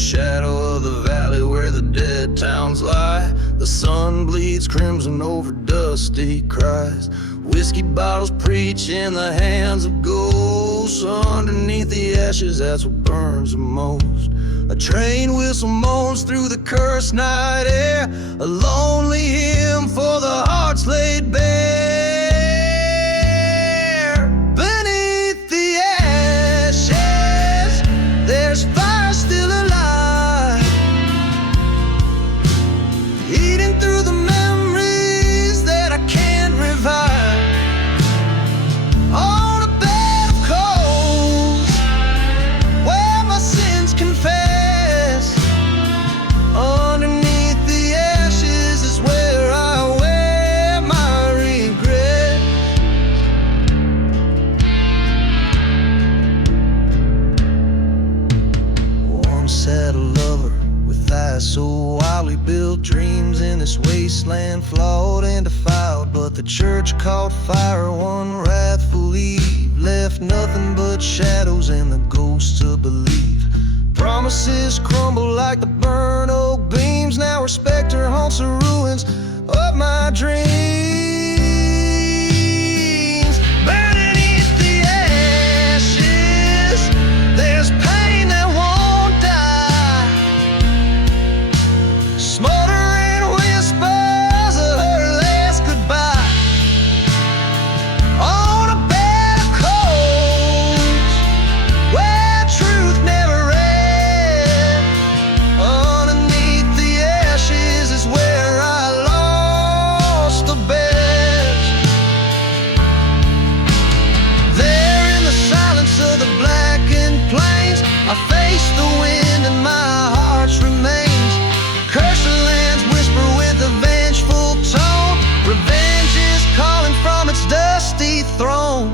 shadow of the valley where the dead towns lie. The sun bleeds crimson over dusty cries. Whiskey bottles preach in the hands of ghosts. Underneath the ashes, that's what burns the most. A train whistle moans through the cursed night air, a lonely hymn for the hearts laid bare. Beneath the ashes, there's fire still alive, eating through the memories that I can't revive. On a bed of coals, where my sins confess. Underneath the ashes is where I wear my regret. Once had a lover with eyes so wildly built, dreams in this wasteland flawed and defiled. But the church caught fire one wrathful eve, left nothing but shadows and the ghosts to believe. Promises crumble like the burnt oak beams. Now her specter haunts the ruins of my dreams. Beneath the ashes, there's pain that won't die, smoldering whispers of her last goodbye. On a bed of coals, where truth never read. Underneath the ashes is where I lost the best. There in the silence of the blackened plains, I face the wind and my heart's remains. Cursed lands whisper with a vengeful tone. Revenge is calling from its dusty throne.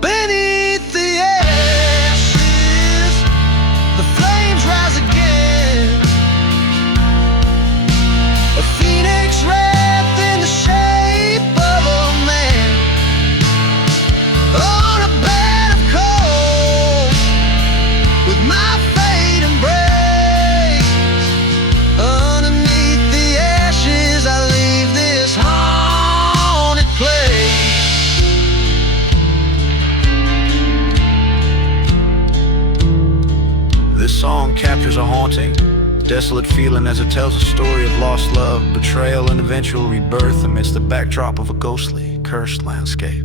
Beneath the ashes, the flames rise again. A phoenix wrapped in the shape of a man. On a bed of coals, with my fate embraced. Underneath the ashes, I leave this haunted place. This song captures a haunting, desolate feeling as it tells a story of lost love, betrayal, and eventual rebirth amidst the backdrop of a ghostly, cursed landscape.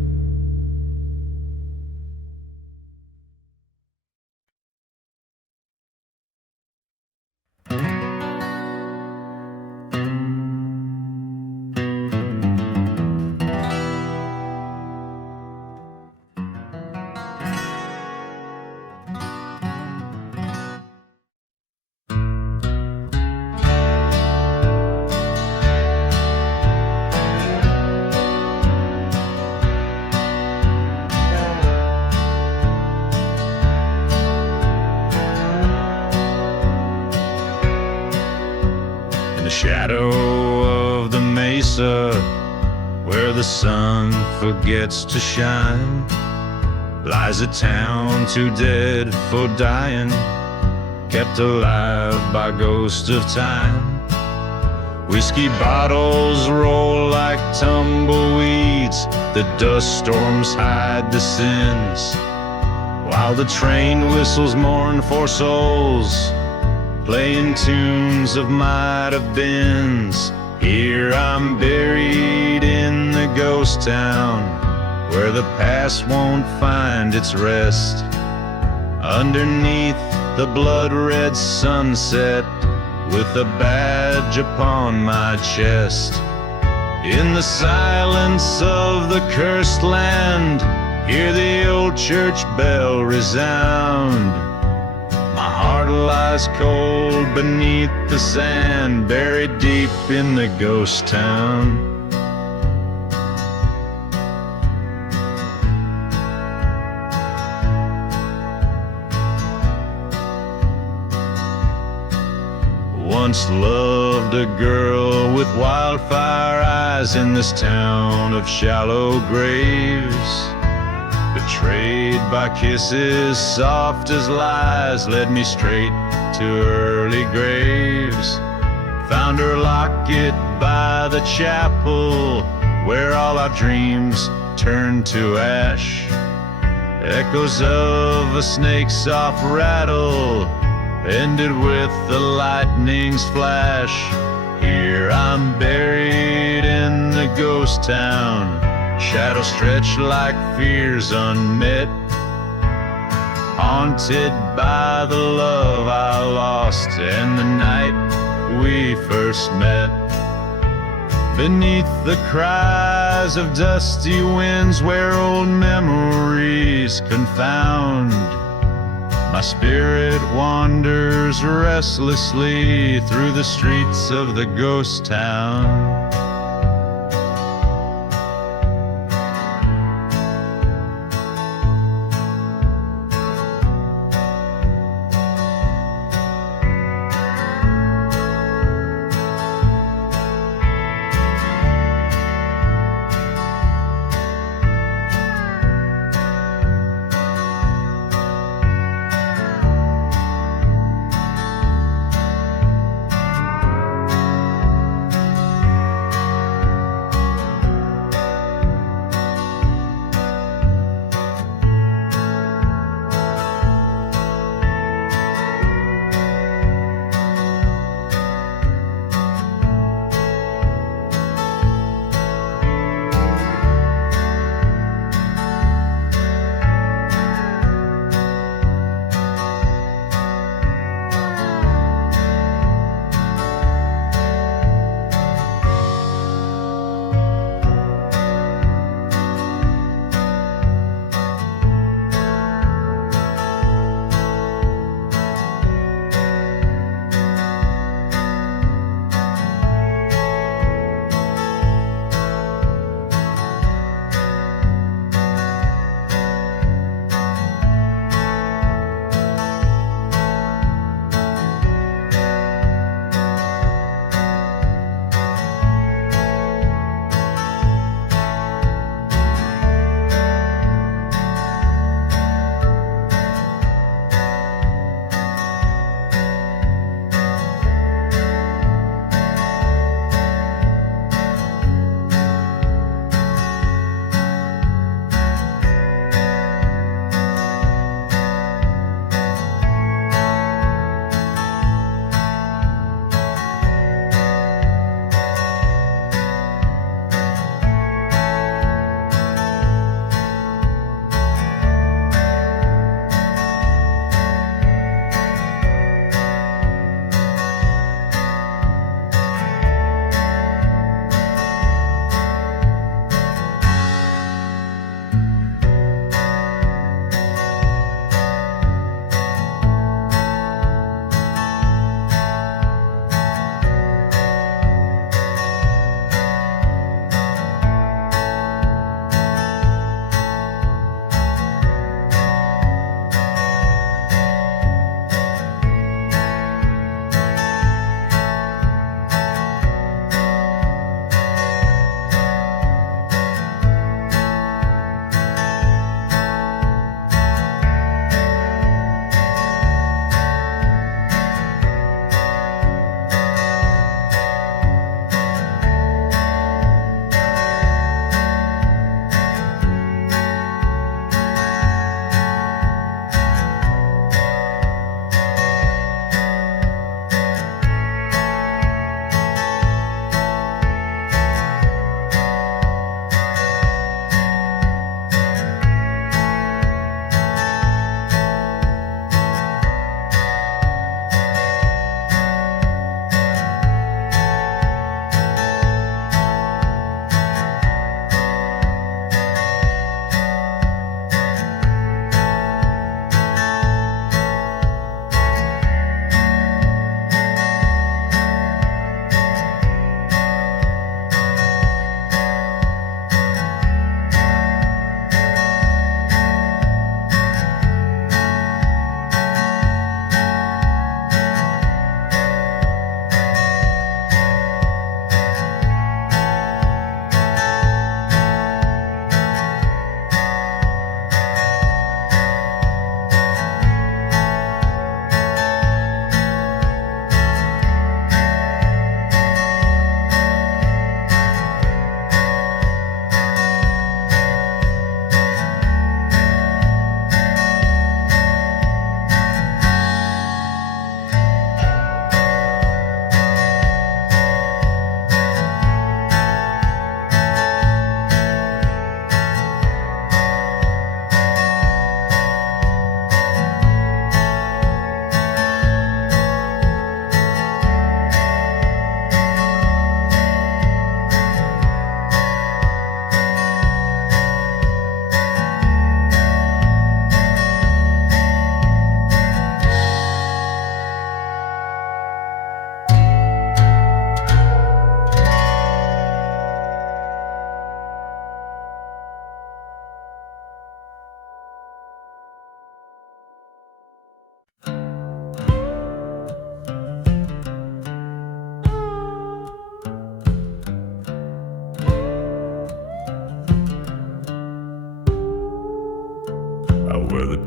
In the shadow of the mesa, where the sun forgets to shine, lies a town too dead for dying, kept alive by ghosts of time. Whiskey bottles roll like tumbleweeds, the dust storms hide the sins, while the train whistles mourn for souls, playing tunes of might have beens. Here I'm buried in the ghost town, where the past won't find its rest. Underneath the blood-red sunset, with a badge upon my chest. In the silence of the cursed land, hear the old church bell resound. My heart lies cold beneath the sand, buried deep in the ghost town. Once loved a girl with wildfire eyes in this town of shallow graves. Betrayed by kisses soft as lies, led me straight to early graves. Found her locket by the chapel, where all our dreams turned to ash. Echoes of a snake's soft rattle ended with the lightning's flash. Here I'm buried in the ghost town, shadows stretch like fears unmet, haunted by the love I lost and the night we first met. Beneath the cries of dusty winds where old memories confound, my spirit wanders restlessly through the streets of the ghost town.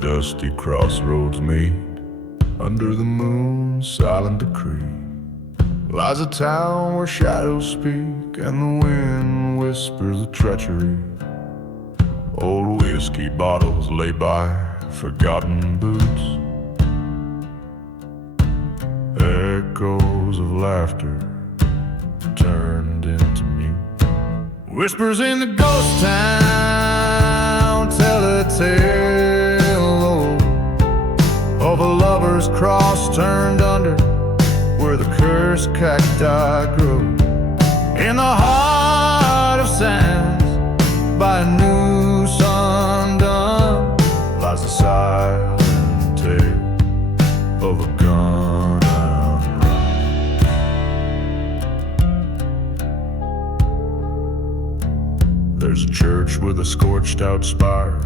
dusty crossroads meet, under the moon's silent decree, lies a town where shadows speak and the wind whispers of treachery. Old whiskey bottles lay by forgotten boots, echoes of laughter turned into mute. Whispers in the ghost town tell a tale of a lover's cross turned under, where the cursed cacti grew. In the heart of sands, by a new sun-done, lies the silent tale of a gun and run. There's a church with a scorched out spire,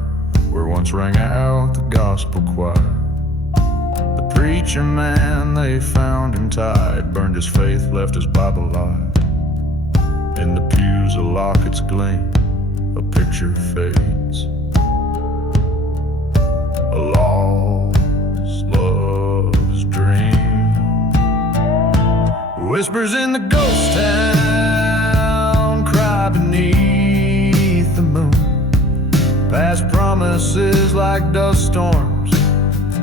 where once rang out the gospel choir. The preacher man, they found him tied, burned his faith, left his Bible alive. In the pews a locket's gleam, a picture fades, a lost love's dream. Whispers in the ghost town cry beneath the moon. Past promises like dust storms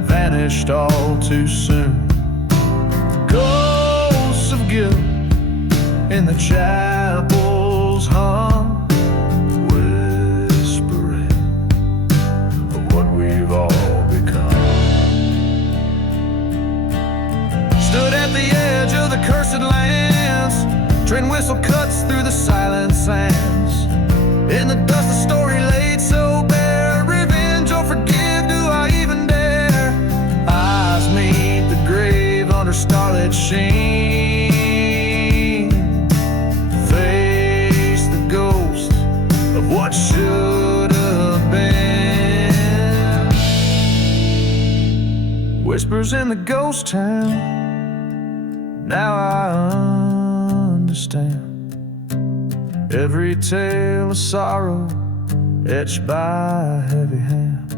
vanished all too soon. Ghosts of guilt in the chapels hum, whispering of what we've all become. Stood at the edge of the cursed lands, train whistle cuts through the silent sands. In the dust the story laid so bare, revenge or forgive, do I even dare? Eyes meet the grave under starlit sheen, face the ghost of what should have been. Whispers in the ghost town, now I understand. Every tale of sorrow etched by a heavy hand.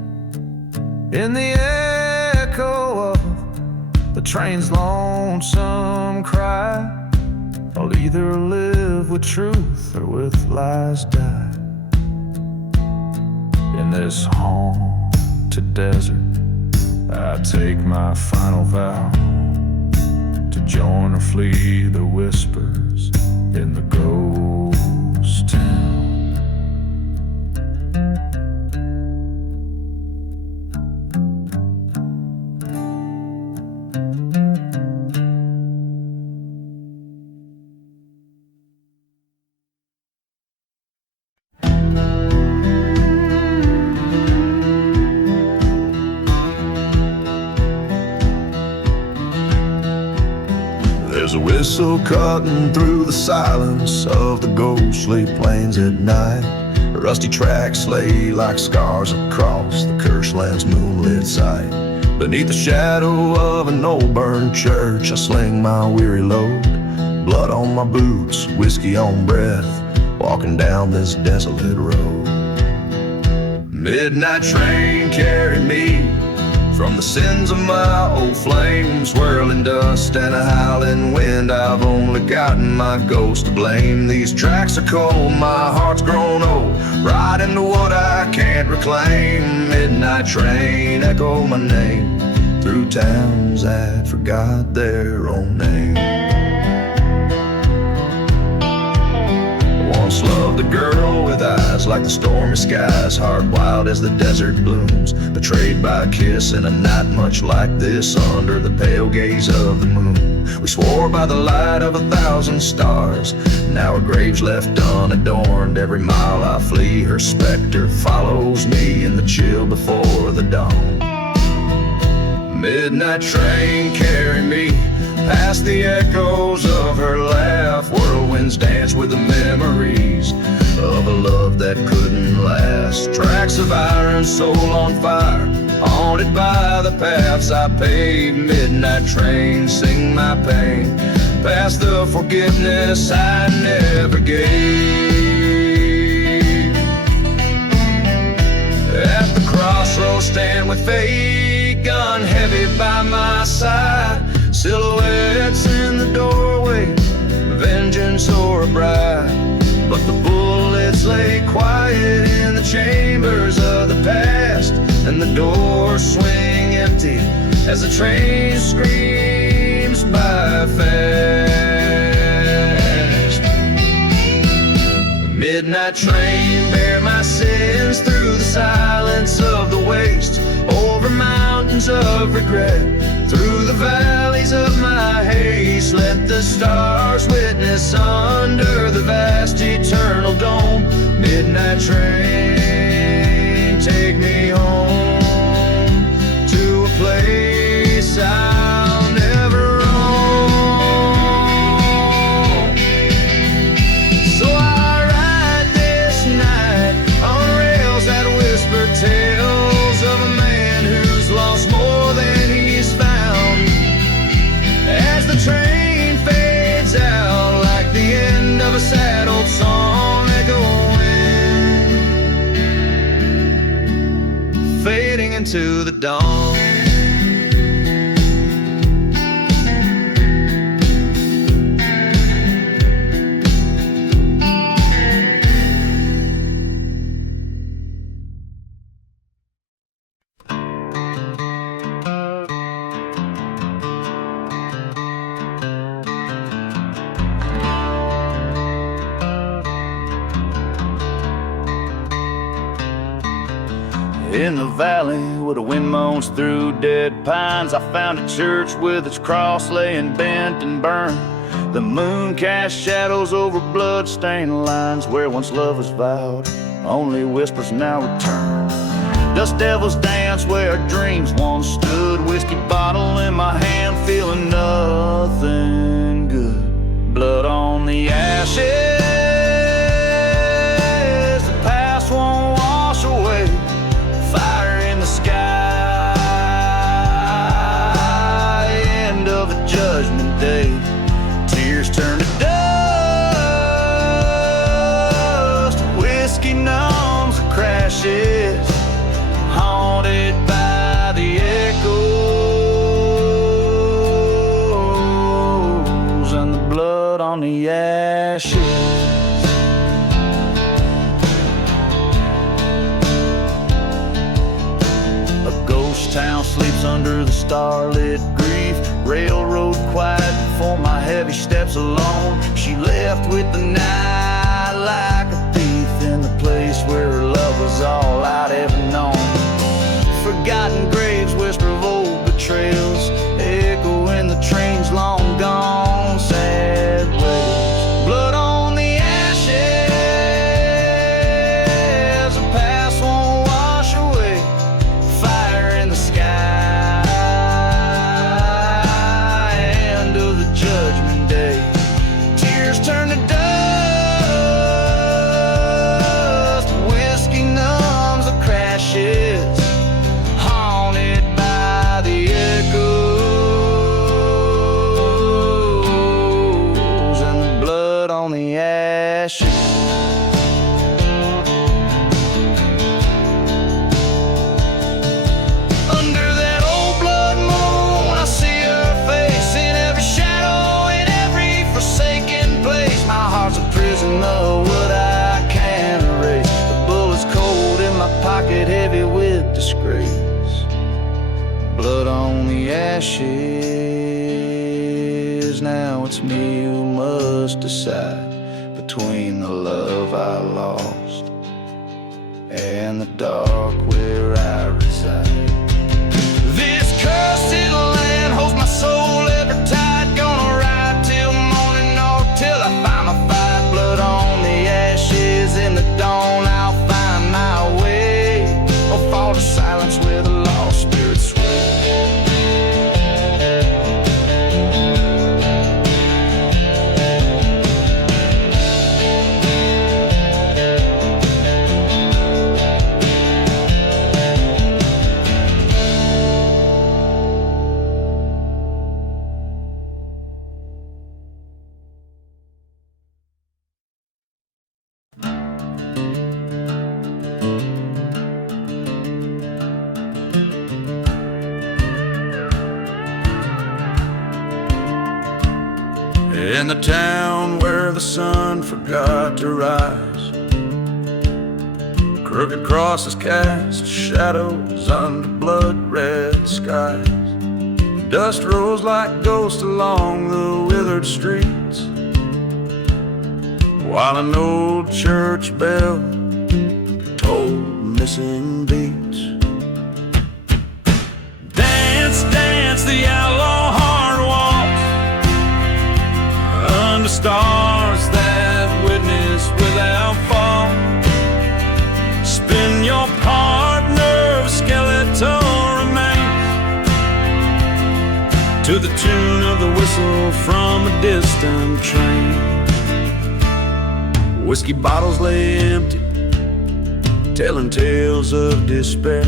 In the echo of the train's lonesome cry, I'll either live with truth or with lies die. In this haunted desert, I take my final vow to join or flee the whispers in the ghost town. There's a whistle cutting through the silence of the ghostly plains at night. Rusty tracks lay like scars across the cursed land's moonlit side. Beneath the shadow of an old burned church, I sling my weary load. Blood on my boots, whiskey on breath, walking down this desolate road. Midnight train carried me from the sins of my old flame, swirling dust and a howling wind. I've only gotten my ghost to blame. These tracks are cold, my heart's grown old, right into what I can't reclaim. Midnight train, echo my name through towns that forgot their own name. Once loved a girl with eyes like the stormy skies, heart wild as the desert blooms, betrayed by a kiss in a night much like this, under the pale gaze of the moon. We swore by the light of 1,000 stars, now her grave's left unadorned. Every mile I flee, her specter follows me in the chill before the dawn. Midnight train, carry me past the echoes of her laugh. Whirlwinds dance with the memories of a love that couldn't last. Tracks of iron, soul on fire, haunted by the paths I paved. Midnight train, sing my pain, past the forgiveness I never gave. At the crossroads stand with fate, gun heavy by my side. Silhouettes in the doorway, vengeance or a bribe. But the bullets lay quiet in the chambers of the past, and the doors swing empty as the train screams by fast. Midnight train, bear my sins through the silence of the waste, over mountains of regret, through the valleys of my haste. Let the stars witness under the vast eternal dome. Midnight train, take me home to a place I'll never roam. So I ride this night on rails that whisper tales of a man who's lost more than he's found. As the train fades out like the end of a sad old song, echoing, fading into the dawn. In the valley where the wind moans through dead pines, I found a church with its cross laying bent and burned. The moon cast shadows over blood-stained lines where once love was vowed, only whispers now return. Dust devils dance where our dreams once stood, whiskey bottle in my hand, feeling nothing good. Blood on the ashes, the past won't wash away. Fire in the sky, end of the judgment day. Tears turn to dust, whiskey numbs the crashes, haunted by the echoes and the blood on the ashes. Town sleeps under the starlit grief, railroad quiet for my heavy steps alone. She left with the night like a thief in the place where her love was all I'd ever known. Forgotten graves whisper of old betrayals, echo in the train's long gone sad ways. Blood on the ashes, the past won't wash away. Fire in the sky, end of the judgment day. Tears turn to dust, whiskey numbs the crashes, haunted by the echoes and the blood on the ashes. What I can't erase, the bullet's cold in my pocket, heavy with disgrace. Blood on the ashes, now it's me who must decide between the love I lost and the dark where I reside. This cursed land holds my soul ever tight, gonna ride till morning or till I find my fight. On the ashes in the dawn, I'll find my way, or fall to silence where the lost spirits sway. the town where the sun forgot to rise. Crooked crosses cast shadows under blood-red skies. Dust rose like ghosts along the withered streets, while an old church bell tolled missing beats. Dance, dance the outlaw heart walk under stars that witness without fault. Spin your partner of skeletal remains to the tune of the whistle from a distant train. Whiskey bottles lay empty, telling tales of despair.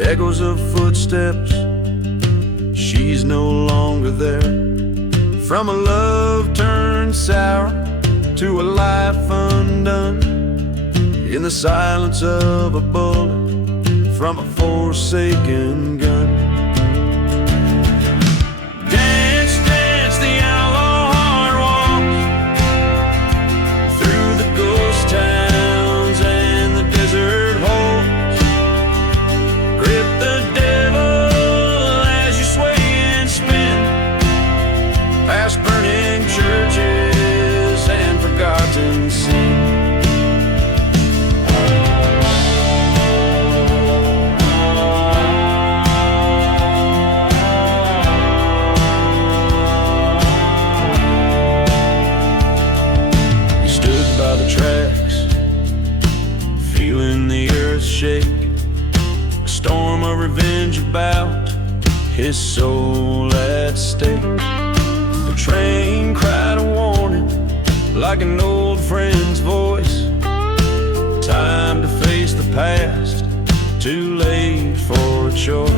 Echoes of footsteps, she's no longer there. From a love turned sour to a life undone, in the silence of a bullet from a forsaken gun. Dance, dance the outlaw heart walks through the ghost towns and the desert holes. Grip the devil as you sway and spin past burning churches and forgotten sin. Shake, a storm of revenge about his soul at stake. The train cried a warning like an old friend's voice. Time to face the past, too late for a choice.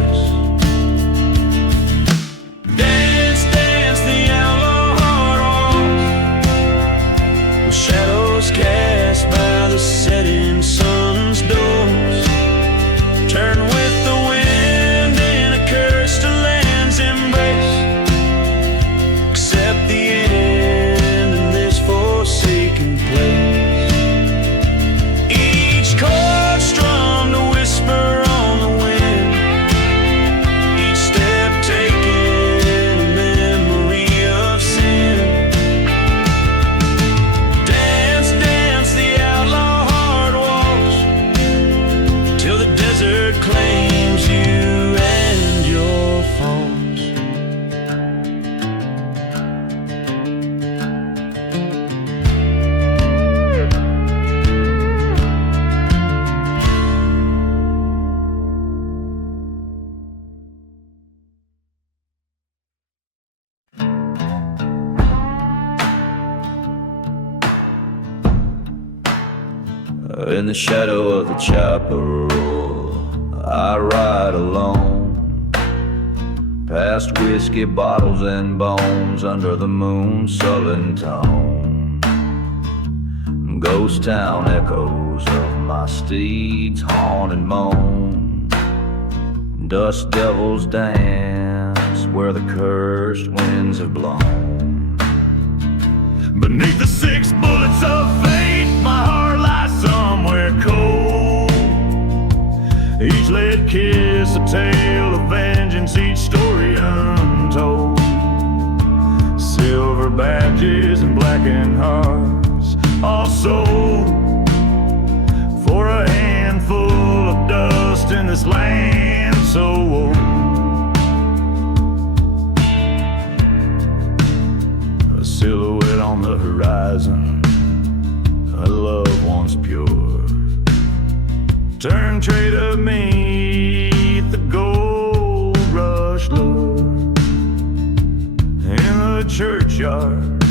Dance, dance the outlaw heart walks with shadows cast by the setting sun's doors. Turn with the wind in a curse to land's embrace. Accept the end in this forsaken place. Each chord strummed a whisper on the wind, each step taken a memory of sin. Dance, dance the outlaw heart walks till the desert claims you and your faults. In the shadow of the chaparral, I ride alone, past whiskey bottles and bones under the moon's sullen tone. Ghost town echoes of my steed's haunted moan. Dust devils dance where the cursed winds have blown. Beneath the 6 bullets of fate, my heart lies somewhere cold. Each lead kiss a tale of vengeance, each story untold. Silver badges and blackened hearts, all sold for a handful of dust in this land so old. A silhouette on the horizon, a love once pure. Turn traitor meet the gold rush lure. In the churchyard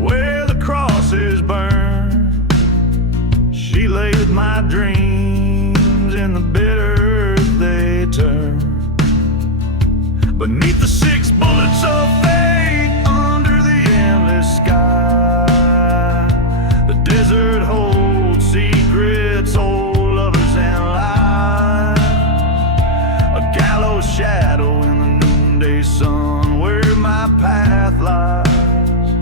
where the crosses burn, she lay with my dreams in the bitter earth they turn. Beneath the 6 bullets of fate, under the endless sky, the desert holds secrets, old lovers and lies. A gallows shadow in the noonday sun where my path lies.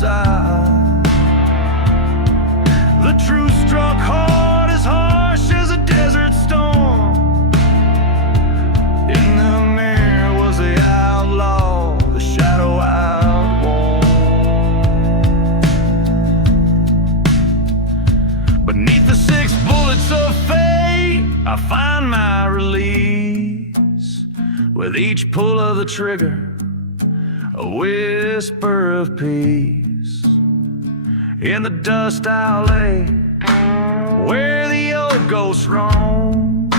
side. The truth struck hard, as harsh as a desert storm. In the mirror was the outlaw, the shadow outworn. Beneath the 6 bullets of fate, I find my release. With each pull of the trigger, a whisper of peace. In the dust I'll lay, where the old ghosts roam.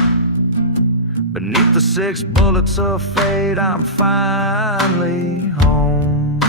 Beneath the 6 bullets of fate, I'm finally home.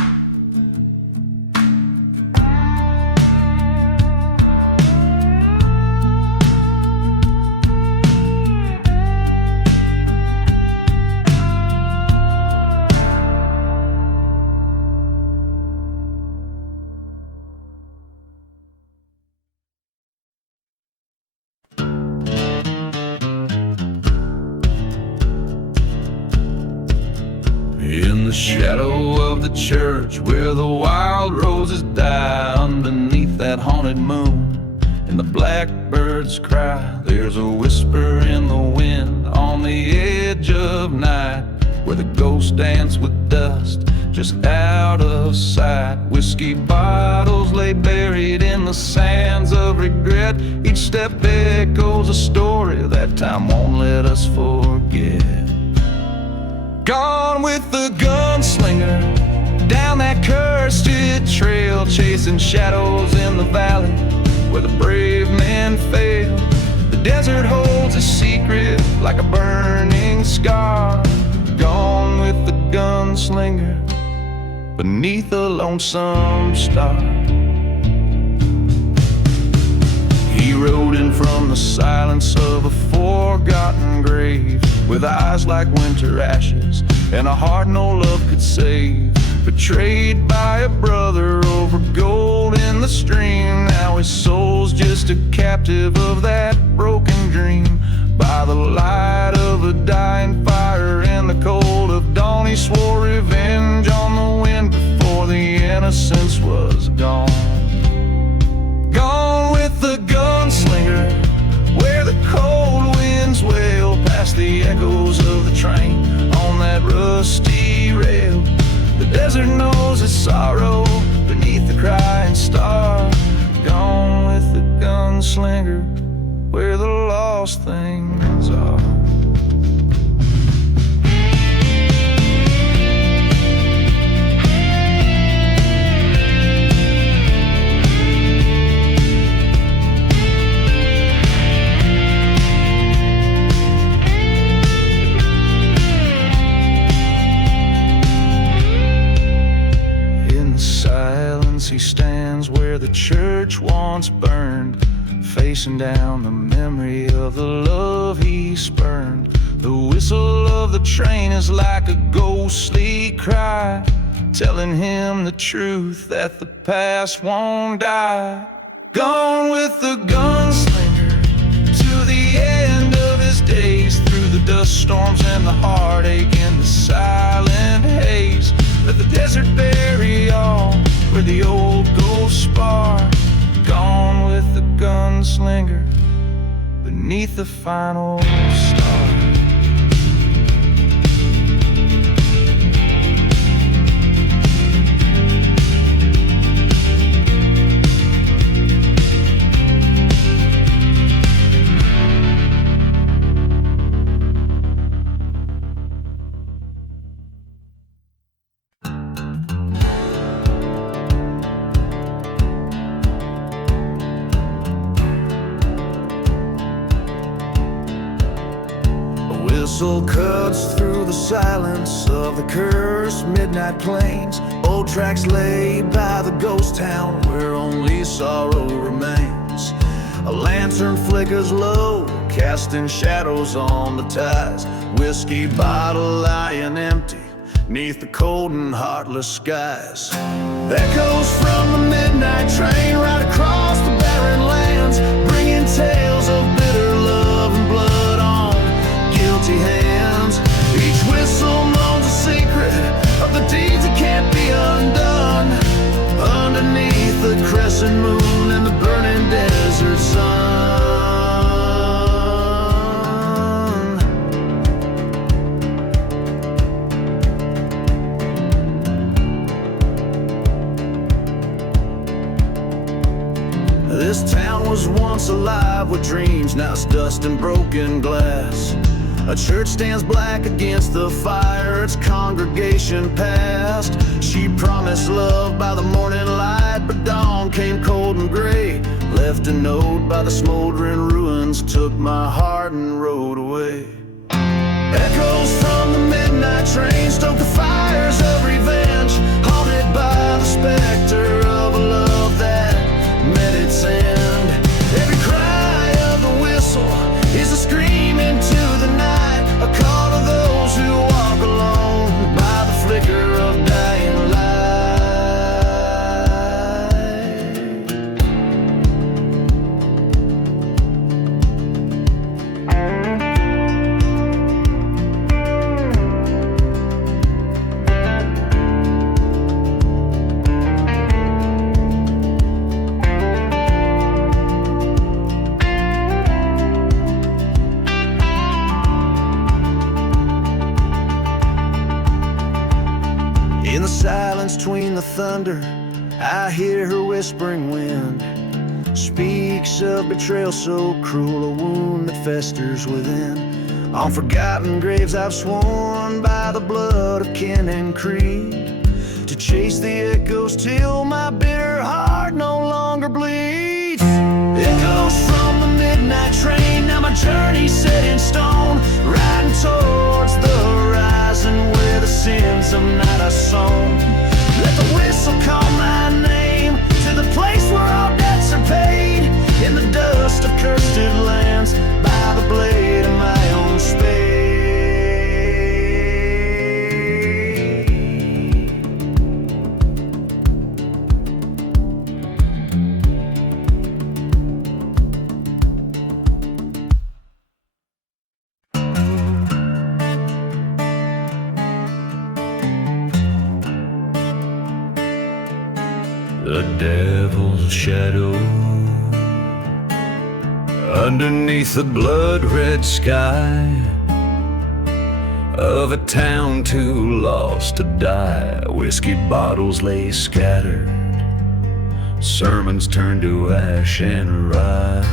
In the shadow of the church where the wild roses die, underneath that haunted moon and the blackbirds cry, there's a whisper in the wind on the edge of night, where the ghosts dance with dust just out of sight. Whiskey bottles lay buried in the sands of regret. Each step echoes a story that time won't let us forget. Gone with the gunslinger down that cursed trail, chasing shadows in the valley where the brave men fail. The desert holds a secret like a burning scar. Gone with the gunslinger beneath a lonesome star. He rode in from the silence of a forgotten grave, with eyes like winter ashes and a heart no love could save. Betrayed by a brother over gold in the stream, now his soul's just a captive of that broken dream. By the light of a dying fire in the cold of dawn, he swore revenge on the wind before the innocence was gone. Gone with the gunslinger where the cold winds wail past the echoes of the train on that rusty rail. The desert knows its sorrow beneath the crying star. Gone with the gunslinger where the lost things are. He stands where the church once burned, facing down the memory of the love he spurned. The whistle of the train is like a ghostly cry, telling him the truth that the past won't die. Gone with the gunslinger to the end of his days, through the dust storms and the heartache and the silent haze. Let the desert bury all where the old ghosts spar. Gone with the gunslinger beneath the final star. Whistle cuts through the silence of the cursed midnight plains. Old tracks lay by the ghost town where only sorrow remains. A lantern flickers low, casting shadows on the ties. Whiskey bottle lying empty neath the cold and heartless skies. Echoes from the midnight train right across the barren lands, bringing tales of bitter love and blood on guilty hands. Each whistle moans a secret of the deeds that can't be undone. Underneath once alive with dreams, now it's dust and broken glass. A church stands black against the fire, its congregation past. She promised love by the morning light, but dawn came cold and gray. Left a note by the smoldering ruins, took my heart and rode away. Echoes from the midnight train stoke the fires of revenge, haunted by the specter of a love that met its end. Every cry of the whistle is a scream into the night, a call to those who walk alone by the flicker of dying light. In the silence between the thunder, I hear her whispering wind. Speaks of betrayal so cruel, a wound that festers within. On forgotten graves I've sworn by the blood of kin and creed, to chase the echoes till my bitter heart no longer bleeds. Echoes from the midnight train, now my journey's set in stone, riding towards the horizon where the sins of night are sown. Let the whistle call my name to the place where all debts are paid, in the dust of cursed lands by the blade of my own spade. The devil's shadow underneath the blood-red sky of a town too lost to die. Whiskey bottles lay scattered, sermons turned to ash and rye.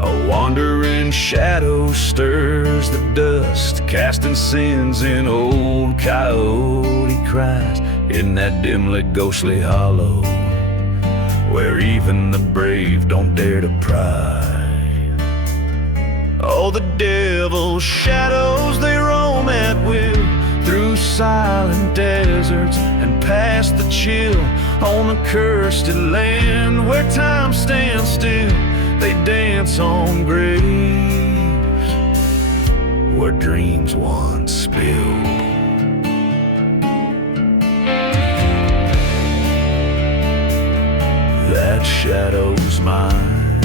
A wandering shadow stirs the dust, casting sins in old coyote cries, in that dimly ghostly hollow where even the brave don't dare to pry. Oh, the devil's shadows, they roam at will through silent deserts and past the chill on the cursed land where time stands still. They dance on graves where dreams once spilled. That shadow's mine,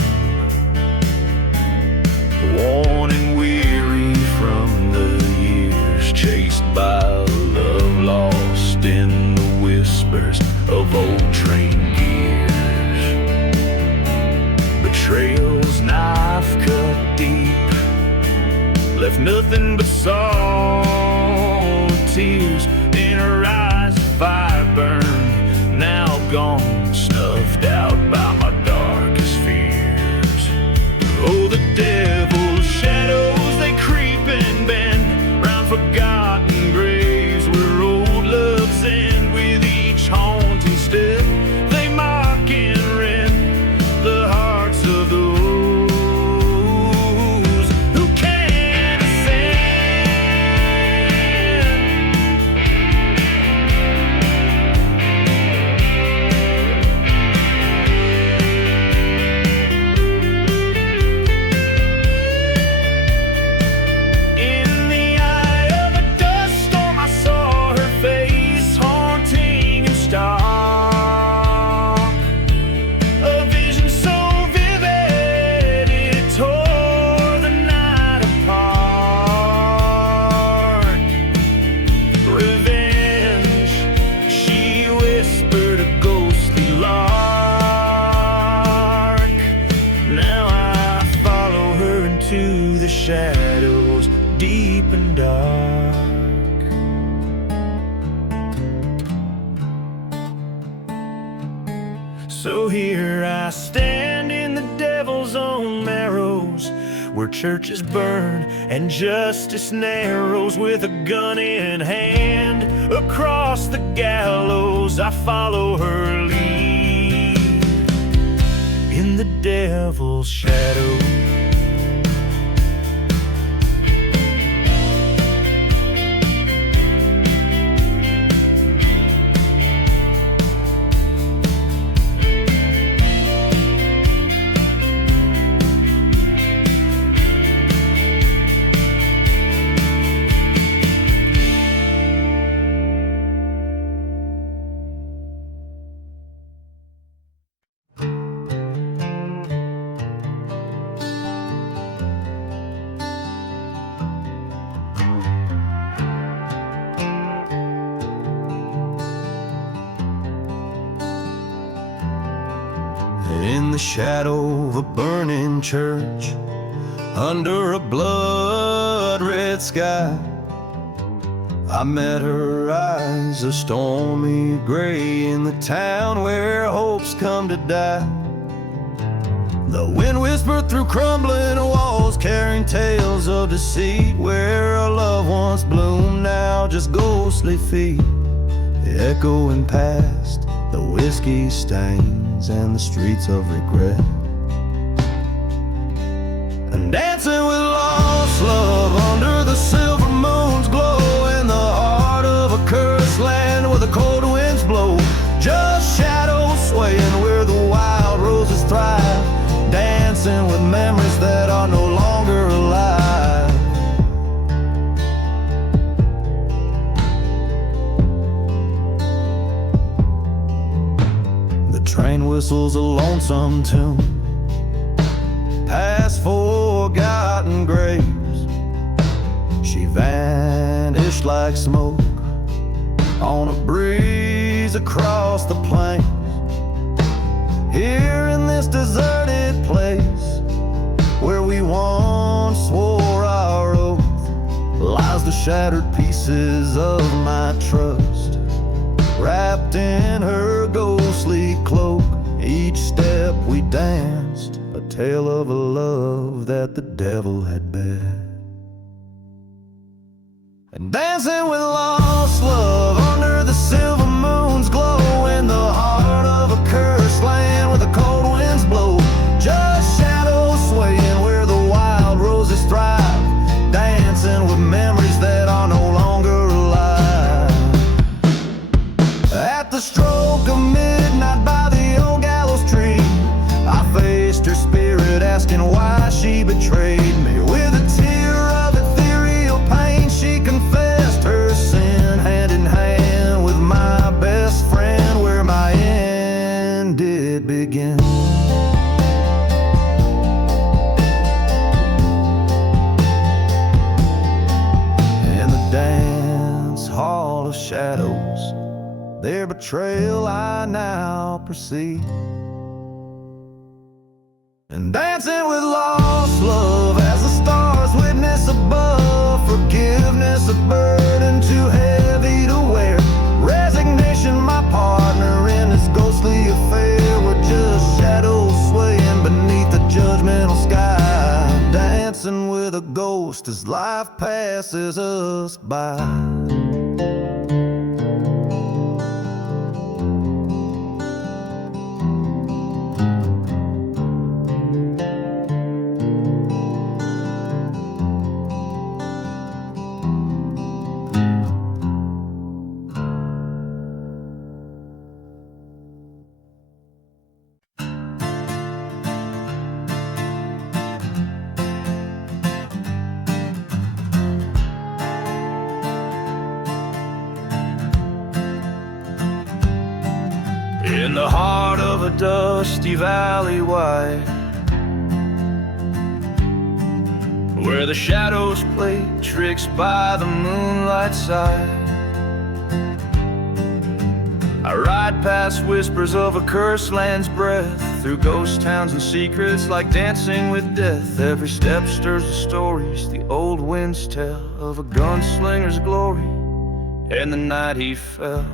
worn and weary from the years, chased by love lost in the whispers of old train gears. Betrayal's knife cut deep, left nothing but sorrow, tears in her eyes. Fire burned, now gone, snuffed out by my darkest fears. Oh, the devil's shadows, they creep and bend round forgotten graves where old loves end. With each haunting step, they mock and rend the hearts of those who can't shadows deep and dark. So here I stand in the devil's own marrows, where churches burn and justice narrows. With a gun in hand, across the gallows I follow her lead, in the devil's shadow. In the shadow of a burning church, under a blood-red sky, I met her eyes, a stormy gray, in the town where hopes come to die. The wind whispered through crumbling walls, carrying tales of deceit, where a loved once bloomed, now just ghostly feet, echoing past the whiskey stains and the streets of regret. And dancing with lost love under the silver moon's glow, in the heart of a cursed land where the cold winds blow, just shadows swaying where the wild roses thrive, dancing with memories that are no longer alive. The train whistles a lonesome tune past forgotten graves. She vanished like smoke on a breeze across the plains. Here in this deserted place, where we once swore our oath, lies the shattered pieces of my trust, wrapped in her ghostly cloak. Each step we danced, a tale of a love that the devil had bet. And dancing with lost love under the silver moon's glow, in the heart of a cursed land where the cold winds blow, just shadows swaying where the wild roses thrive, dancing with memories that are no longer alive. At the stroke of midnight by the old gallows tree, I faced her spirit, asking why she betrayed me. With a tear of ethereal pain, she confessed her sin, hand in hand with my best friend, where my end did begin. In the dance hall of shadows, their betrayal I now perceive. And dancing with lost love as the stars witness above, forgiveness a burden too heavy to wear, resignation my partner in this ghostly affair. We're just shadows swaying beneath the judgmental sky, dancing with a ghost as life passes us by. In the heart of a dusty valley wide, where the shadows play tricks by the moonlight side, I ride past whispers of a cursed land's breath, through ghost towns and secrets like dancing with death. Every step stirs the stories the old winds tell of a gunslinger's glory and the night he fell.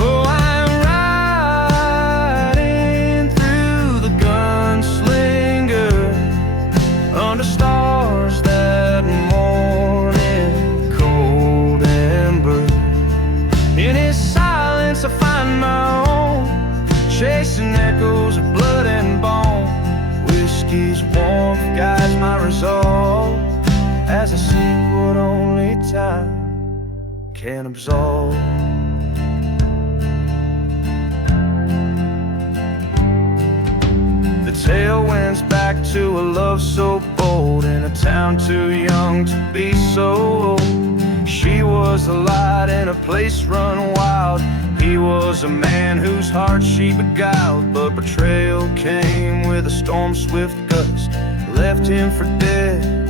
Oh, I'm as I seek what only time can absolve. The tale winds back to a love so bold in a town too young to be so old. She was the light in a place run wild. He was a man whose heart she beguiled, but betrayal came with a storm's swift gust, left him for dead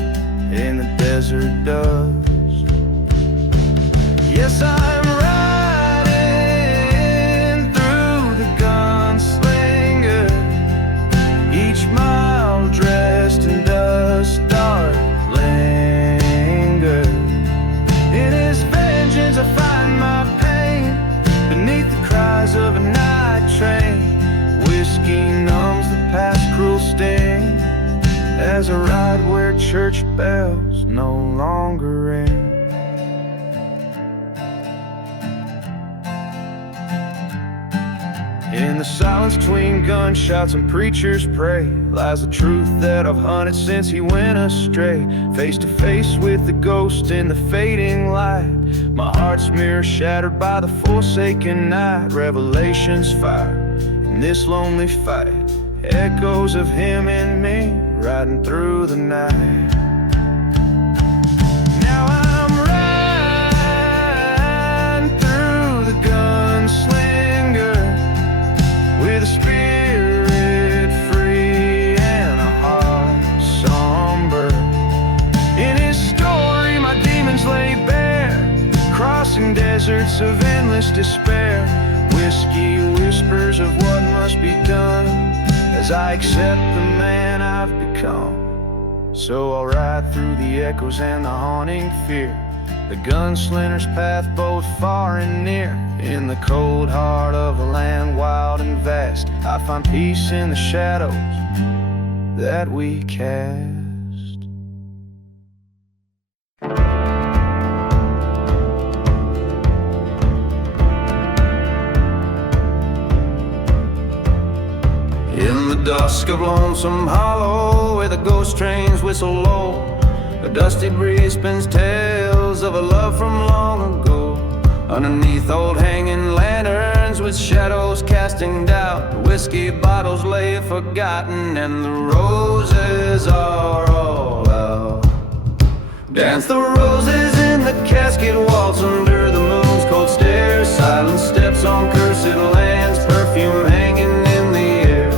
in the desert dust. Yes, I'm riding through the gunslinger, each mile dressed in dust, dark linger. In his vengeance I find my pain beneath the cries of a night train. Whiskey numbs the past cruel sting as I ride where church bells no longer ring. In the silence between gunshots and preachers pray lies the truth that I've hunted since he went astray. Face to face with the ghost in the fading light, my heart's mirror shattered by the forsaken night. Revelations fire in this lonely fight, echoes of him and me riding through the night. Now I'm riding through the gunslinger with a spirit free and a heart somber. In his story my demons lay bare, crossing deserts of endless despair. Whiskey whispers of what must be done as I accept the man I've become. So I'll ride through the echoes and the haunting fear, the gunslinger's path both far and near. In the cold heart of a land wild and vast, I find peace in the shadows that we cast. In the dusk of Lonesome Hollow, where the ghost trains whistle low, a dusty breeze spins tales of a love from long ago. Underneath old hanging lanterns with shadows casting doubt, the whiskey bottles lay forgotten and the roses are all out. Dance the roses in the casket waltz under the moon's cold stare. Silent steps on cursed lands, perfume hanging in the air.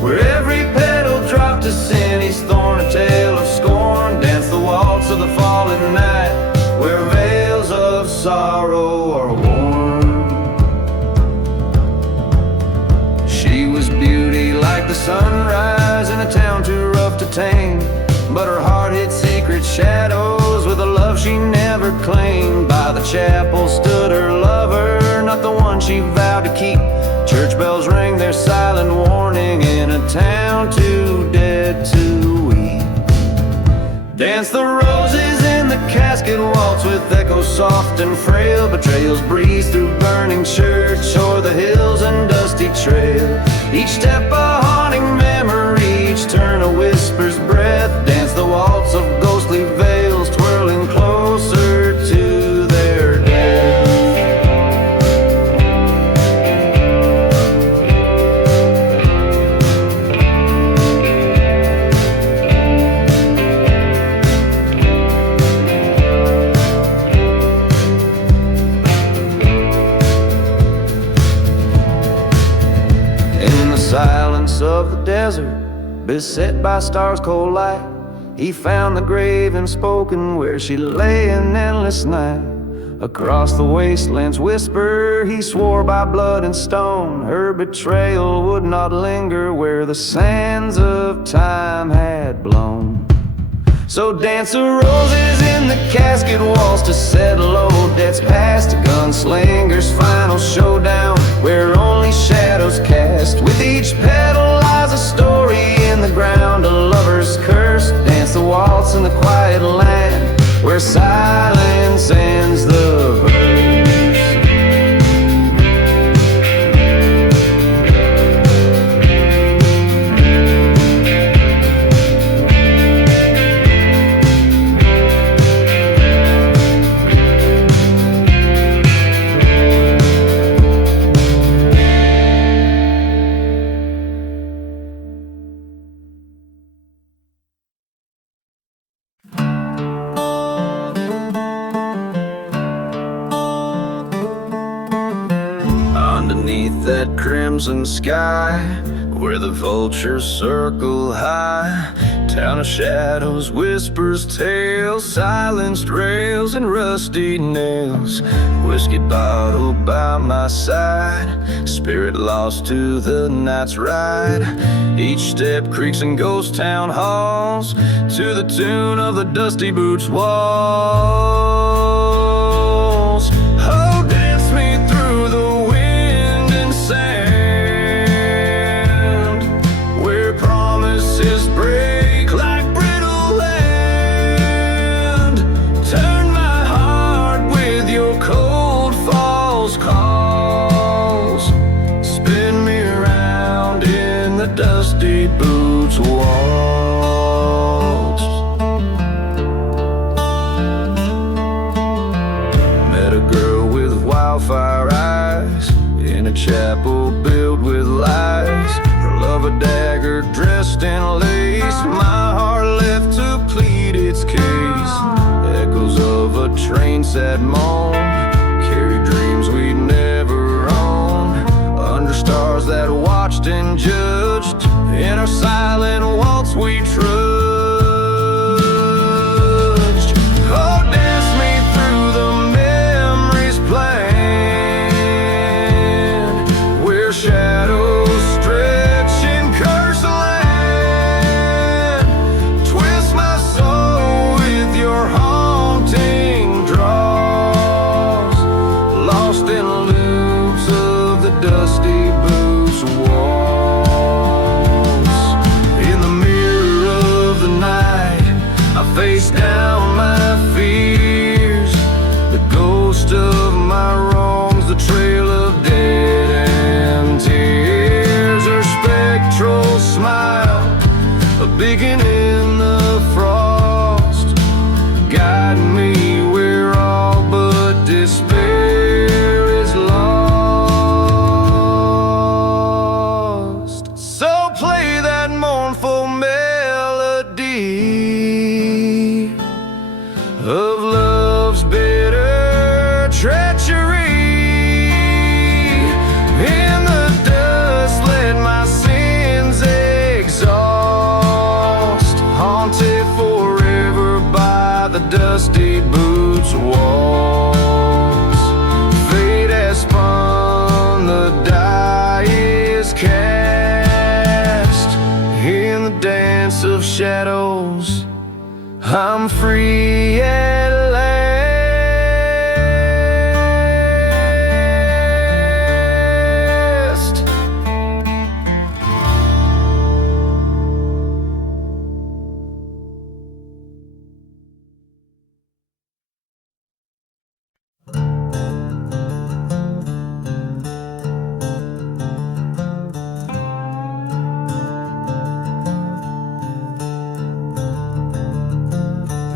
Where every petal dropped to sin, each thorn a tale of scorn. Dance the waltz of the fallen night, where veils of sorrow are worn. She was beauty like the sunrise in a town too rough to tame, but her heart hid secret shadows with a love she never claimed. By the chapel stood her lover, not the one she vowed to keep. Church bells rang their silent warning in a town too dead to weep. Dance the roses in the casket waltz with echoes soft and frail. Betrayals breeze through burning church o'er the hills and dusty trail. Each step a haunting memory, each turn a whisper's breath. Dance the waltz of ghostly veils twirling closer to their death. Silence of the desert, beset by stars' cold light, he found the grave unspoken where she lay in endless night. Across the wasteland's whisper, he swore by blood and stone, her betrayal would not linger where the sands of time had blown. So dance the roses in the casket waltz to settle old debts past, a gunslinger's final showdown where only shadows cast. With each petal lies a story in the ground, a lover's curse. Dance the waltz in the quiet land where silence ends the verse. beneath that crimson sky, where the vultures circle high. Town of shadows, whispers, tales, silenced rails and rusty nails. Whiskey bottle by my side, spirit lost to the night's ride. Each step creaks in ghost town halls, to the tune of the dusty boots walls. Oh, dance me through the wind and sand, where promises break like brittle land. Turn my heart with your cold false calls, spin me around in the dusty boots waltz. Met a girl with wildfire eyes in a chapel built with lies. Her love a dagger dressed in lace, my heart left to plead its case. Echoes of a train sad moan carry dreams we'd never own, under stars that watched and judged. In our silent waltz we trudged. Oh, dance me through the memories plain, where shadows stretch and curse the land. Twist my soul with your haunting draws, lost in loops of the dusty boots waltz. In the mirror of the night, I face down my fears, the ghost of my wrongs, the trail of dead and tears. Her spectral smile, a beacon in the frost, guiding me where all but despair is lost. So play that mournful melody of love's bitter treachery. In the dust let my sins exhaust, haunted forever by the dusty boots waltz. Fate has spun, the die is cast. In the dance of shadows, I'm free at last.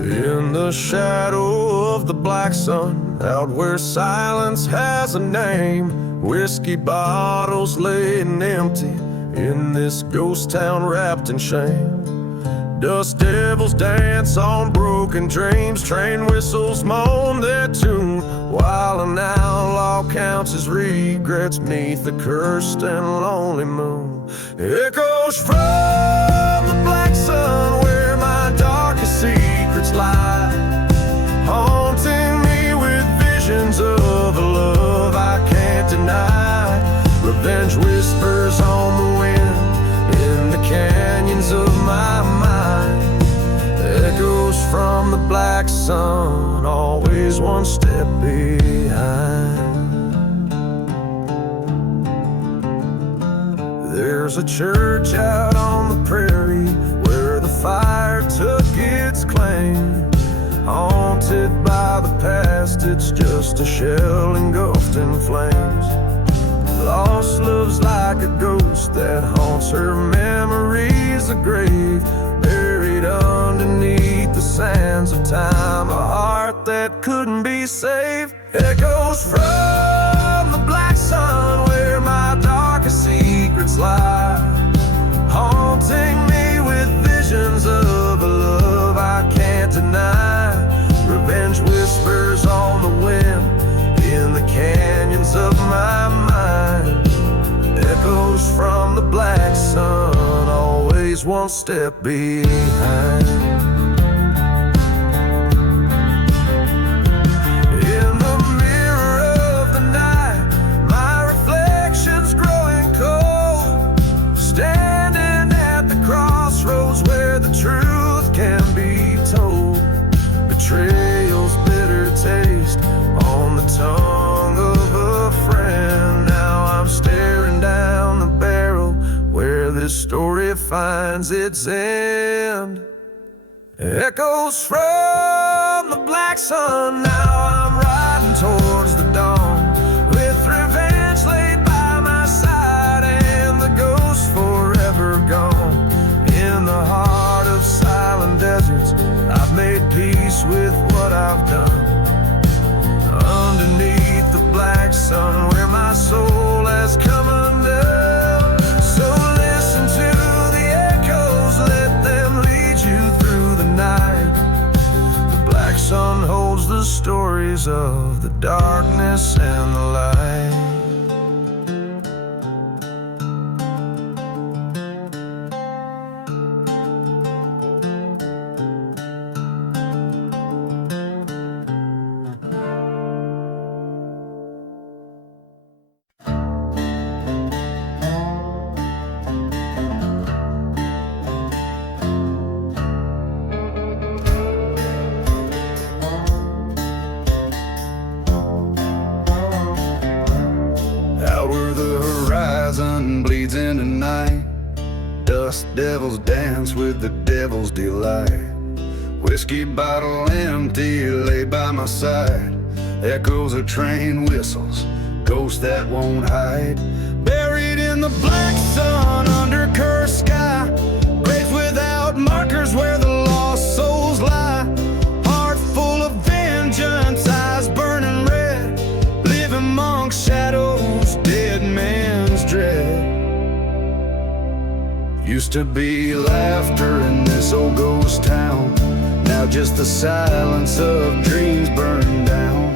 In the shadow of the black sun, out where silence has a name, whiskey bottles laying empty in this ghost town wrapped in shame. Dust devils dance on broken dreams, train whistles moan their tune, while an outlaw counts his regrets neath the cursed and lonely moon. Echoes from the black sun where my darkest secrets lie, haunting me with visions of a love I can't deny. Revenge whispers on the wind in the canyons of my mind. Echoes from the black sun, always one step behind. There's a church out on the prairie where the fire took its claim. Haunted by the past, it's just a shell engulfed in flames. Lost love's like a ghost that haunts her memories, a grave buried underneath the sands of time. A heart that couldn't be saved. Echoes from the black sun where my darkest secrets lie, haunting me with visions of a love I can't deny. Revenge whispers on the wind in the canyons of my mind. black sun, always one step behind. In the mirror of the night, my reflection's growing cold, standing at the crossroads where the truth can be told. Betrayal's bitter taste on the tongue of a friend. Now I'm staring down the barrel where this story finds its end. Echoes from the black sun. Now I'm riding towards the dawn, with revenge laid by my side and the ghost forever gone. In the heart of silent deserts, I've made peace with what I've done. Underneath the black sun, where my soul has come undone. So listen to the echoes, let them lead you through the night. The black sun holds the stories of the darkness and the light. Bleeds into night, dust devils dance with the devil's delight. Whiskey bottle empty lay by my side, echoes of train whistles, ghosts that won't hide. Buried in the black sun under cursed sky, graves without markers where the lost souls lie. Heart full of vengeance, eyes burning red, live amongst shadows, dead man's dread. Used to be laughter in this old ghost town, now just the silence of dreams burned down.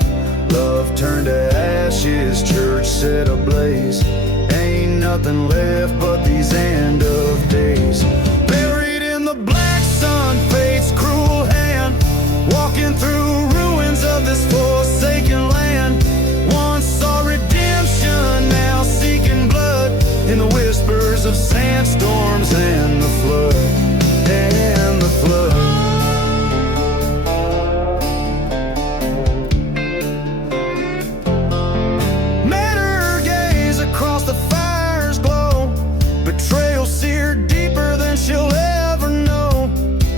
Love turned to ashes, church set ablaze. Ain't nothing left but these end of days. Buried in the black sun, fate's cruel hand, walking through ruins of this forsaken land. Once saw redemption, now seeking blood, in the whispers of sandstorms and the flood, and the flood. Met her gaze across the fire's glow, betrayal seared deeper than she'll ever know.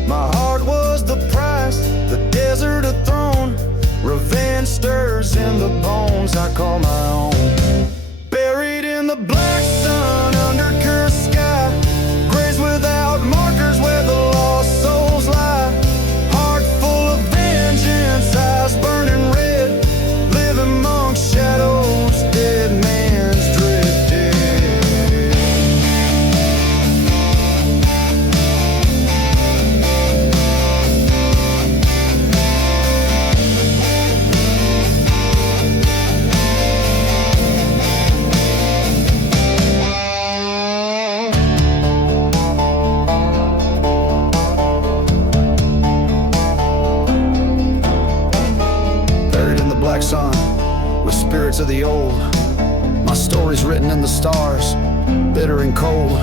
My heart was the price, the desert a throne, revenge stirs in the bones I call my own. Buried in the black sun under cursed sky, graves without markers where the lost souls lie. Heart full of vengeance, eyes burning red, live amongst shadows, dead man's dread. Sun, with spirits of the old, my story's written in the stars, bitter and cold,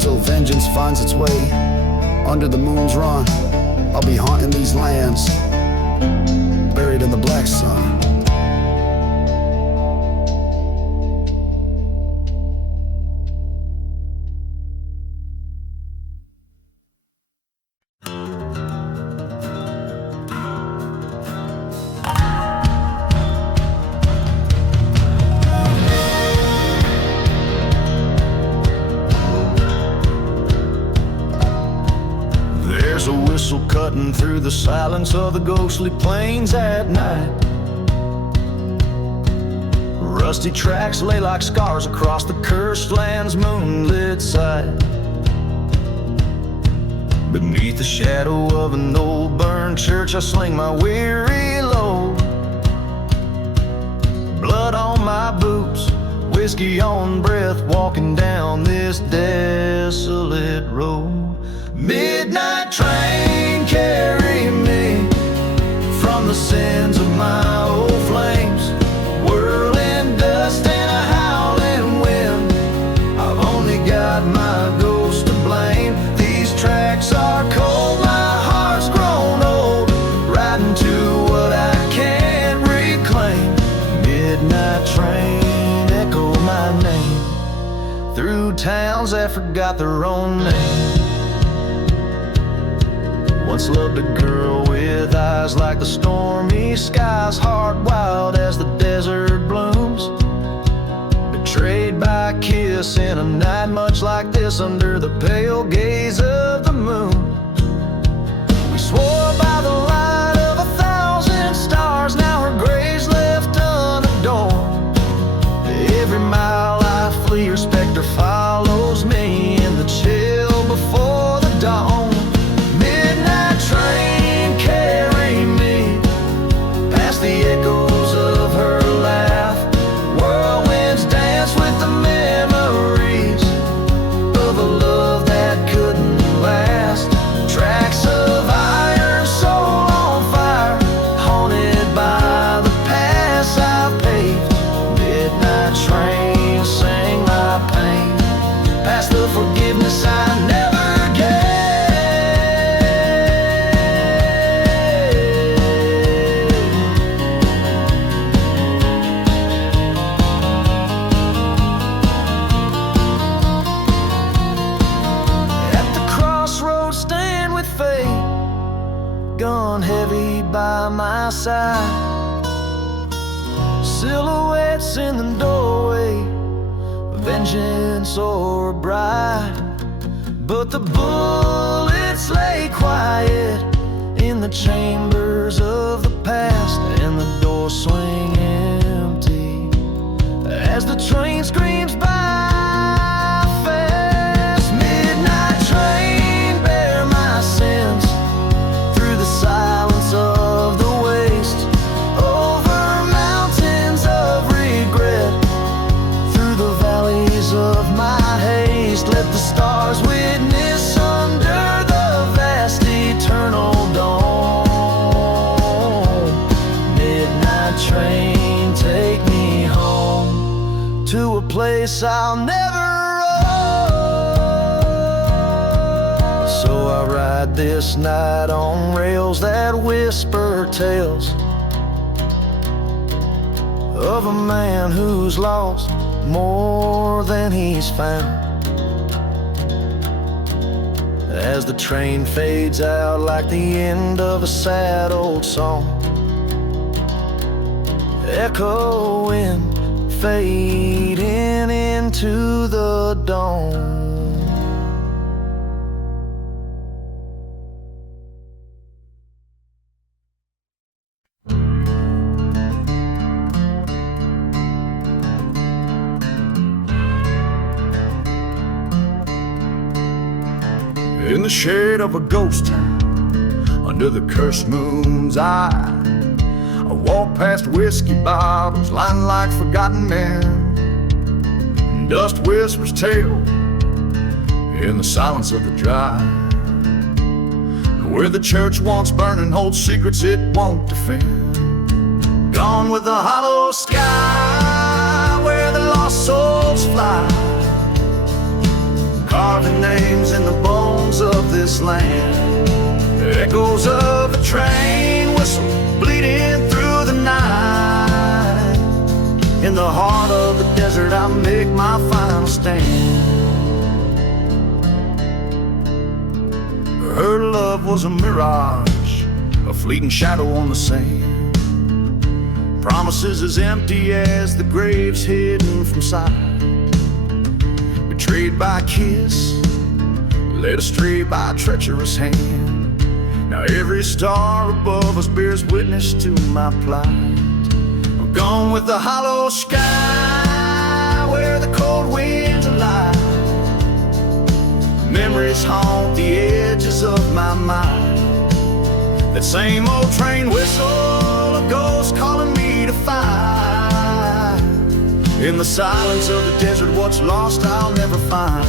till vengeance finds its way under the moon's run. I'll be haunting these lands, buried in the black sun. There's a whistle cutting through the silence of the ghostly plains at night. Rusty tracks lay like scars across the cursed land's moonlit side. Beneath the shadow of an old burned church I sling my weary load. Blood on my boots, whiskey on breath, walking down this desolate road. Midnight train, carry me from the sins of my old flames. Whirling dust and a howling wind, I've only got my ghost to blame. These tracks are cold, my heart's grown old, riding to what I can't reclaim. Midnight train, echo my name through towns that forgot their own name. Once loved a girl with eyes like the stormy skies, heart wild as the desert blooms. Betrayed by a kiss in a night much like this, under the pale gaze of the moon. We swore by the light of 1,000 stars, now her grave's left unadorned. Every mile I flee, her specter follows me in the chill before the dawn. Midnight train, carry me past the echoes of her laugh. Whirlwinds dance with the memories of a love that couldn't last. Tracks of iron, soul on fire, haunted by the past I've paved. Midnight train, sang my pain past the forgiveness I never gave. Gone heavy by my side, silhouettes in the doorway, vengeance or a bride. But the bullets lay quiet in the chambers of the past, and the doors swing empty as the train screams by fast. Midnight train, bear my sins through the silence of the waste, over mountains of regret, through the valleys of my haste. Let the stars witness under the vast eternal dawn. Midnight train, take me home to a place I'll never roam. So I ride this night on rails that whisper tales of a man who's lost more than he's found. As the train fades out like the end of a sad old song, echoing, fading into the dawn. In the shade of a ghost town, under the cursed moon's eye, I walk past whiskey bottles lined like forgotten men. Dust whispers tale in the silence of the drive, where the church once burning holds secrets it won't defend. Gone with the hollow sky, where the lost souls fly, carving names in the bones of this land. The echoes of a train whistle bleeding through the night. In the heart of the desert I make my final stand. Her love was a mirage, a fleeting shadow on the sand. Promises as empty as the graves hidden from sight. Betrayed by a kiss, led astray by a treacherous hand. Now every star above us bears witness to my plight. I'm gone with the hollow sky, where the cold winds are light. Memories haunt the edges of my mind. That same old train whistle, a ghost calling me to fight. In the silence of the desert, what's lost I'll never find.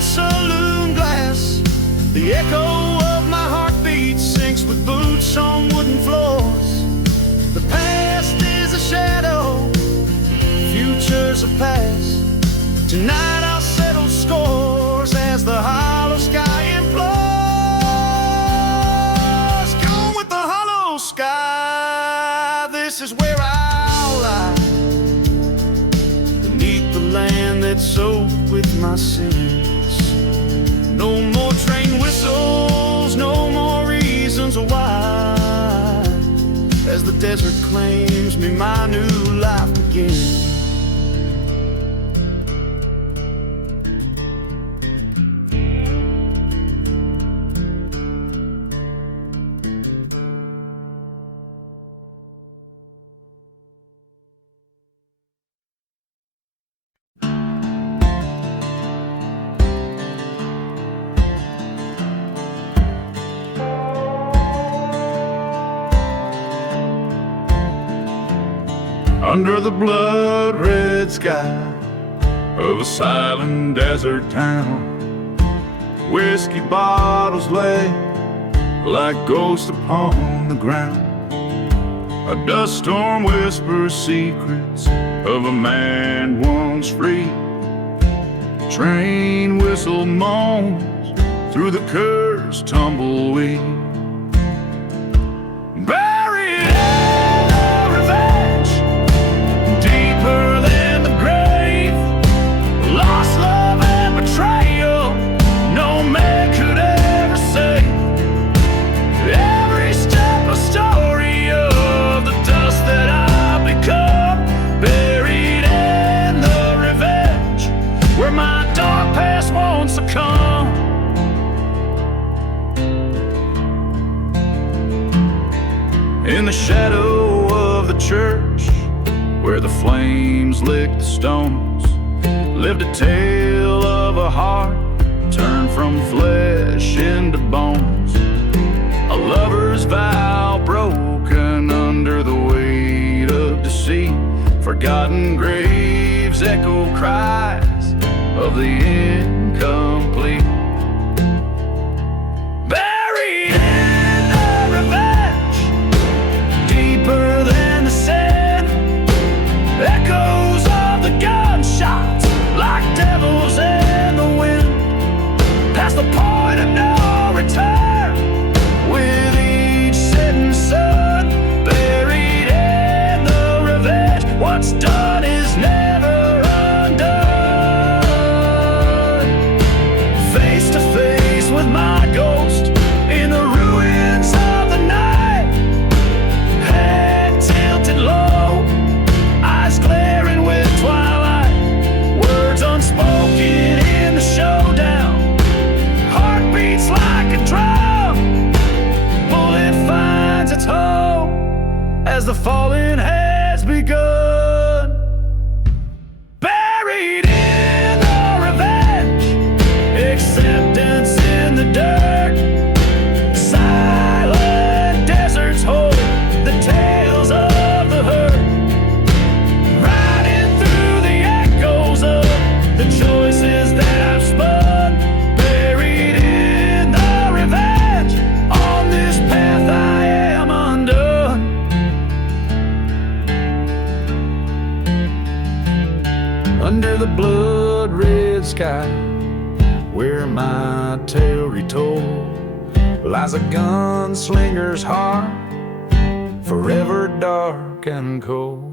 Saloon glass, the echo of my heartbeat sinks with boots on wooden floors. The past is a shadow, future's a past. Tonight I'll settle scores as the hollow sky implodes. Gone with the hollow sky, this is where I'll lie, beneath the land that's soaked with my sins. No more train whistles, no more reasons why. As the desert claims me, my new life begins. Under the blood-red sky of a silent desert town, whiskey bottles lay like ghosts upon the ground. A dust storm whispers secrets of a man once free. Train whistle moans through the cursed tumbleweed. In the shadow of the church, where the flames licked the stones, lived a tale of a heart turned from flesh into bones. A lover's vow broken under the weight of deceit. Forgotten graves echo cries of the incomplete. Echoes of the gunshots like devils in the wind, past the point of no return, with each setting sun, buried in the revenge. What's done is never undone. Face to face with my ghost in the ruins of the night, head tilted low, glaring with twilight, words unspoken in the showdown, heartbeats like a drum, bullet finds its home as the falling has begun. Buried in the revenge, acceptance in the dirt, silent deserts hold the tales of the hurt. The choices that I've spun, buried in the revenge. On this path I am undone. Under the blood-red sky, where my tale retold, lies a gunslinger's heart, forever dark and cold.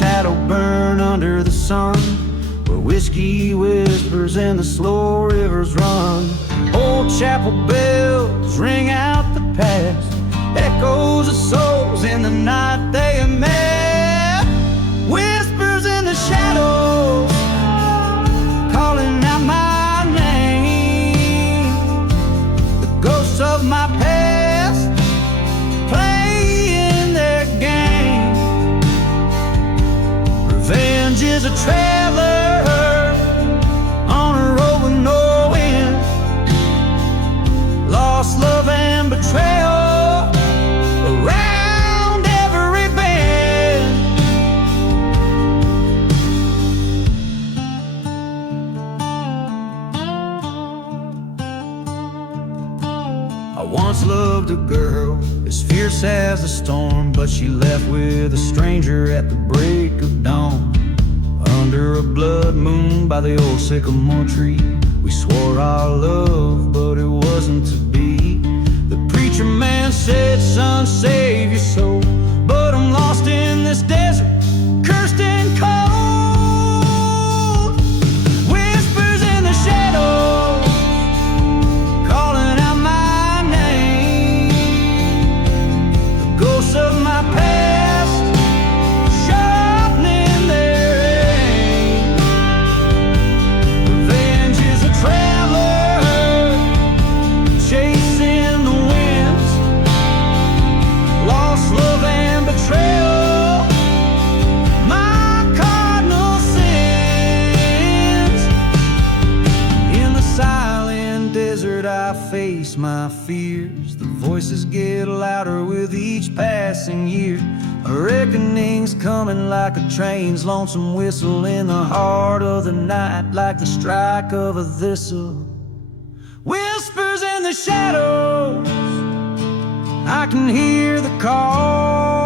shadow burn under the sun, where whiskey whispers and the slow rivers run. Old chapel bells ring out the past, echoes of souls in the night they have met. Whispers in the shadows, calling out my name. The ghosts of my past, playing their game. Revenge is a traveler on a road with no end. Lost love and betrayal around every bend. I once loved a girl as fierce as the storm, but she left with a stranger at the break of dawn. Under a blood moon by the old sycamore tree, we swore our love, but it wasn't to be. The preacher man said, son, save your soul, but I'm lost in this desert, cursed and cold. Whispers in the shadows, calling out my name. The ghosts of my past, sharpening their aim. Revenge is a traveler, chasing the winds. Lost love and betrayal, my cardinal sins. In the silent desert I face my fears. The voices get louder with each passing year. A reckoning's coming like a train's lonesome whistle in the heart of the night, like the strike of a thistle. Whispers in the shadows, I can hear the call.